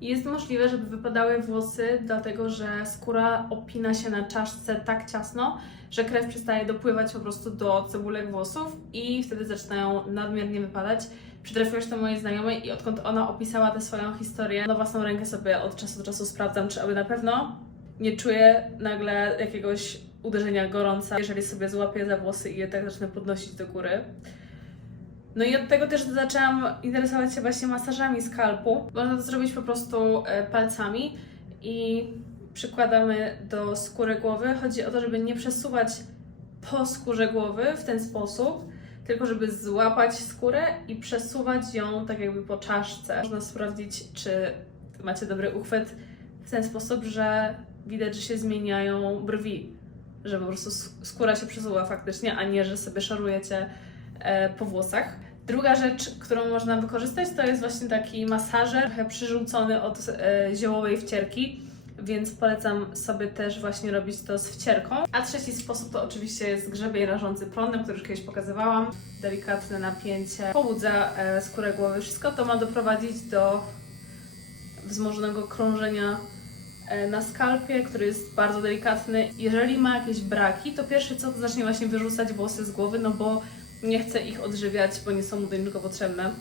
I Jest możliwe, żeby wypadały włosy, dlatego że skóra opina się na czaszce tak ciasno, że krew przestaje dopływać po prostu do cebulek włosów i wtedy zaczynają nadmiernie wypadać. Przytrafiłaś to mojej znajomej i odkąd ona opisała tę swoją historię, na własną rękę sobie od czasu do czasu sprawdzam, czy aby na pewno nie czuję nagle jakiegoś uderzenia gorąca, jeżeli sobie złapię za włosy i je tak zacznę podnosić do góry. No i od tego też zaczęłam interesować się właśnie masażami skalpu. Można to zrobić po prostu e, palcami i przykładamy do skóry głowy. Chodzi o to, żeby nie przesuwać po skórze głowy w ten sposób, tylko żeby złapać skórę i przesuwać ją tak jakby po czaszce. Można sprawdzić, czy macie dobry uchwyt w ten sposób, że widać, że się zmieniają brwi, że po prostu sk- skóra się przesuwa faktycznie, a nie, że sobie szarujecie po włosach. Druga rzecz, którą można wykorzystać, to jest właśnie taki masażer trochę przyrzucony od e, ziołowej wcierki, więc polecam sobie też właśnie robić to z wcierką. A trzeci sposób to oczywiście jest grzebień rażący prądem, który już kiedyś pokazywałam. Delikatne napięcie pobudza e, skórę głowy. Wszystko to ma doprowadzić do wzmożonego krążenia e, na skalpie, który jest bardzo delikatny. Jeżeli ma jakieś braki, to pierwsze co to zacznie właśnie wyrzucać włosy z głowy, no bo nie chce ich odżywiać, bo nie są mu do niczego potrzebne.